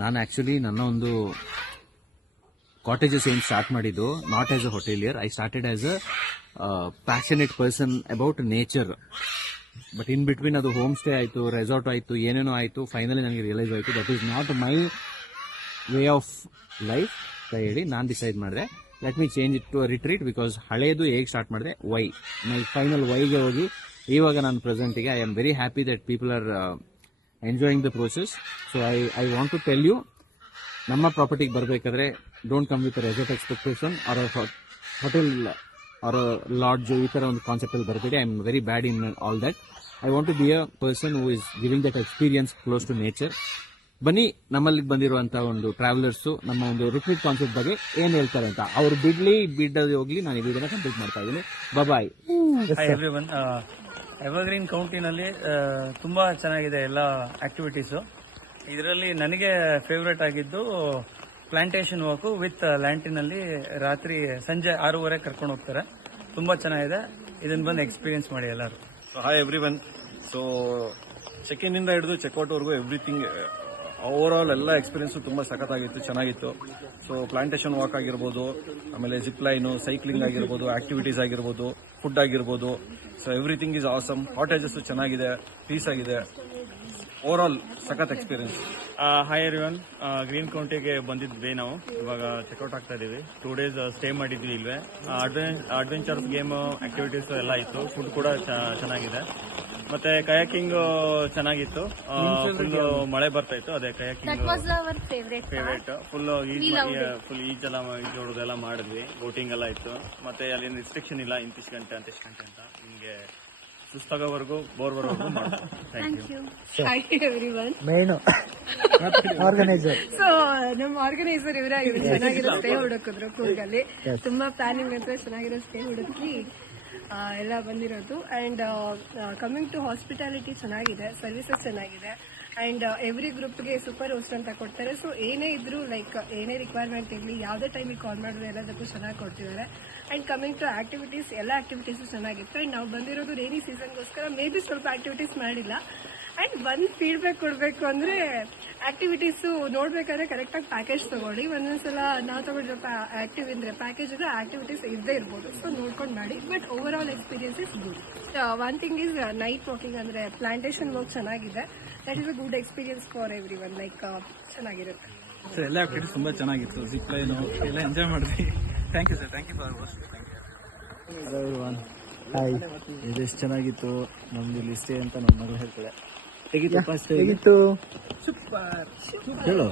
ನಾನು ಆ್ಯಕ್ಚುಲಿ ನನ್ನ ಒಂದು ಕಾಟೇಜಸ್ ಏನು ಸ್ಟಾರ್ಟ್ ಮಾಡಿದ್ದು not as a hotelier. I started as a passionate person about nature. But in between ಅದು ಹೋಮ್ ಸ್ಟೇ ಆಯಿತು, ರೆಸಾರ್ಟ್ ಆಯಿತು, ಏನೇನೋ ಆಯಿತು. ಫೈನಲಿ ನನಗೆ ರಿಯಲೈಸ್ ಆಯಿತು that is not my way of life ಅಂತ ಹೇಳಿ ನಾನು ಡಿಸೈಡ್ ಮಾಡಿದೆ let me change it to retreat. Because ಹಳೇದು ಹೇಗೆ ಸ್ಟಾರ್ಟ್ ಮಾಡಿದೆ ವೈ, ಮೈ ಫೈನಲ್ ವೈಗೆ ಹೋಗಿ ಇವಾಗ ನಾನು ಪ್ರೆಸೆಂಟಿಗೆ I am very happy that people are enjoying the process. So I want to tell you, ನಮ್ಮ ಪ್ರಾಪರ್ಟಿಗೆ ಬರಬೇಕಾದ್ರೆ don't come with resort expectation or hotel or lodge ಈ ಥರ ಒಂದು ಕಾನ್ಸೆಪ್ಟಲ್ಲಿ ಬರಬೇಡಿ. I am very bad in all that. I want to be a person who is giving that experience close to nature. ಬನ್ನಿ, ನಮ್ಮಲ್ಲಿ ಬಂದಿರುವಂಥ ಒಂದು ಟ್ರಾವೆಲರ್ಸು ನಮ್ಮ ಒಂದು ರಿಟ್ರೀಟ್ ಕಾನ್ಸೆಪ್ಟ್ ಬಗ್ಗೆ ಏನು ಹೇಳ್ತಾರೆ ಅಂತ. ಅವ್ರು ಬಿಡೋದು ಹೋಗ್ಲಿ, ನಾನು ಈ ವಿಡಿಯೋನ ಕಂಪ್ಲೀಟ್ ಮಾಡ್ತಾ ಇದ್ದೀನಿ. ಬಾಯ್. ಎವ್ರಿವನ್, ಎವರ್ಗ್ರೀನ್ ಕೌಂಟಿನಲ್ಲಿ ತುಂಬಾ ಚೆನ್ನಾಗಿದೆ ಎಲ್ಲ ಆಕ್ಟಿವಿಟೀಸು. ಇದರಲ್ಲಿ ನನಗೆ ಫೇವ್ರೇಟ್ ಆಗಿದ್ದು ಪ್ಲಾಂಟೇಶನ್ ವಾಕು ವಿತ್ ಲ್ಯಾಂಟಿನಲ್ಲಿ. ರಾತ್ರಿ ಸಂಜೆ 6:30 ಕರ್ಕೊಂಡು ಹೋಗ್ತಾರೆ. ತುಂಬಾ ಚೆನ್ನಾಗಿದೆ. ಇದನ್ನ ಬಂದು ಎಕ್ಸ್ಪೀರಿಯನ್ಸ್ ಮಾಡಿ ಎಲ್ಲರೂ. Hi everyone. So check in ಇಂದ ಹಿಡಿದು ಚೆಕ್ಔಟ್ ವರೆಗೂ ಎವ್ರಿಥಿಂಗ್ ಓವರ್ ಆಲ್ ಎಲ್ಲ ಎಕ್ಸ್ಪೀರಿಯನ್ಸು ತುಂಬ ಸಖತ್ತಾಗಿತ್ತು, ಚೆನ್ನಾಗಿತ್ತು. ಸೊ ಪ್ಲಾಂಟೇಶನ್ ವಾಕ್ ಆಗಿರ್ಬೋದು, ಆಮೇಲೆ ಜಿಪ್ ಲೈನು, ಸೈಕ್ಲಿಂಗ್ ಆಗಿರ್ಬೋದು, ಆಕ್ಟಿವಿಟೀಸ್ ಆಗಿರ್ಬೋದು, ಫುಡ್ ಆಗಿರ್ಬೋದು. So everything is awesome. Cottages ಚೆನ್ನಾಗಿದೆ, ಪೀಸ್ ಆಗಿದೆ. ಓವರ್ ಆಲ್ ಸಖತ್ ಎಕ್ಸ್ಪೀರಿಯನ್ಸ್. ಹಾಯ್ ಎವ್ರಿವನ್, ಗ್ರೀನ್ ಕೌಂಟಿಗೆ ಬಂದಿದ್ವಿ. ನಾವು ಇವಾಗ ಚೆಕ್ಔಟ್ ಆಗ್ತಾ ಇದೀವಿ. 2 days ಸ್ಟೇ ಮಾಡಿದ್ವಿ ಇಲ್ವೇ. ಅಡ್ವೆಂಚರ್ಸ್ ಗೇಮ್ ಆಕ್ಟಿವಿಟೀಸ್ ಎಲ್ಲ ಇತ್ತು. ಫುಡ್ ಕೂಡ ಚೆನ್ನಾಗಿದೆ. ಮತ್ತೆ ಕಯಾಕಿಂಗ್ ಚೆನ್ನಾಗಿತ್ತು. ಫುಲ್ ಮಳೆ ಬರ್ತಾ ಇತ್ತು, ಅದೇ ಕಯಾಕಿಂಗ್ ಫೇವ್ರೇಟ್. ಫುಲ್ ಈಜೆಲ್ಲ ಈಜೋಡೋದೆಲ್ಲ ಮಾಡಿದ್ವಿ. ಬೋಟಿಂಗ್ ಎಲ್ಲ ಇತ್ತು. ಮತ್ತೆ ಅಲ್ಲಿ ರಿಸ್ಟ್ರಿಕ್ಷನ್ ಇಲ್ಲ, ಇಂತಿಷ್ಟು ಗಂಟೆ ಅಂತಿಷ್ಟು ಗಂಟೆ ಅಂತ. ನಿಮಗೆ ಸುಸ್ತಾಗೋವರೆಗೂ ಬೋರ್ ಬರೋವರೆಗೂ ಮಾಡ್ತೀವಿ. Thank you. Hi everyone. Organiser. So ನಮ್ಮ ಆರ್ಗನೈಸರ್ ಇವರಾಗಿದ್ರು. ಚೆನ್ನಾಗಿರೋ ಸ್ಟೇ ಹುಡುಕಿದ್ರು ಕೂರ್ಗಲ್ಲಿ. ತುಂಬಾ ಪ್ಲಾನಿಂಗ್ ಅಂತ ಚೆನ್ನಾಗಿರೋ ಸ್ಟೇ ಹುಡುಕಿ ಎಲ್ಲ ಬಂದಿರೋದು. ಅಂಡ್ ಕಮಿಂಗ್ ಟು ಹಾಸ್ಪಿಟಾಲಿಟಿ ಚೆನ್ನಾಗಿದೆ, ಸರ್ವಿಸಸ್ ಚೆನ್ನಾಗಿದೆ. ಅಂಡ್ ಎವ್ರಿ ಗ್ರೂಪ್ಗೆ ಸೂಪರ್ ಹೋಸ್ಟ್ ಅಂತ ಕೊಡ್ತಾರೆ. ಸೊ ಏನೇ ಇದ್ರು ಲೈಕ್ ಏನೇ ರಿಕ್ವೈರ್ಮೆಂಟ್ ಇರಲಿ, ಯಾವುದೇ ಟೈಮಿಗೆ ಕಾಲ್ ಮಾಡಿದ್ರು ಎಲ್ಲದಕ್ಕೂ ಚೆನ್ನಾಗಿ ಕೊಡ್ತಿದ್ದಾರೆ. ಅಂಡ್ ಕಮಿಂಗ್ ಟು ಆಕ್ಟಿವಿಟೀಸ್, ಎಲ್ಲ ಆಕ್ಟಿವಿಟೀಸು ಚೆನ್ನಾಗಿತ್ತು. ಅಂಡ್ ನಾವು ಬಂದಿರೋದು ರೇನಿ ಸೀಸನ್ಗೋಸ್ಕರ ಮೇ ಬಿ ಸ್ವಲ್ಪ ಆಕ್ಟಿವಿಟೀಸ್ ಮಾಡಿಲ್ಲ. ಅಂಡ್ ಒಂದು ಫೀಡ್ಬ್ಯಾಕ್ ಕೊಡಬೇಕು ಅಂದರೆ ಆಕ್ಟಿವಿಟೀಸು ನೋಡ್ಬೇಕಾದ್ರೆ ಕರೆಕ್ಟಾಗಿ ಪ್ಯಾಕೇಜ್ ತಗೊಳ್ಳಿ. ಒಂದೊಂದ್ಸಲ ನಾವು ತಗೊಂಡಿರೋ ಆಕ್ಟಿವ್ ಅಂದರೆ ಪ್ಯಾಕೇಜ್ ಅಂದರೆ ಆಕ್ಟಿವಿಟೀಸ್ ಇದ್ದೇ ಇರ್ಬೋದು. ಸೊ ನೋಡ್ಕೊಂಡು ಮಾಡಿ. But overall experience is good. One thing is night walking ಅಂದರೆ ಪ್ಲಾಂಟೇಶನ್ ವರ್ಕ್ ಚೆನ್ನಾಗಿದೆ. That is a good experience for everyone. Like ಚೆನ್ನಾಗಿರುತ್ತೆ. ಸೊ ಎಲ್ಲ ಆಕ್ಟಿವಿಟೀಸ್ ತುಂಬಾ ಚೆನ್ನಾಗಿತ್ತು. ಜಿಪ್ ಲೈನು ಎಲ್ಲ ಎಂಜಾಯ್ ಮಾಡಿದ್ವಿ. Thank you sir. Thank you for watching. Hello everyone. Hi. ಇದೆಷ್ಟು ಚೆನ್ನಾಗಿತ್ತು ನಮ್ದು ಇಲ್ಲಿ ಸ್ಟೇ ಅಂತ ನಮ್ಮ ಮಗಳು ಹೇಳ್ತಾಳೆ. ಹೇಗಿತ್ತು? ಸೂಪರ್. ಹೇಳು.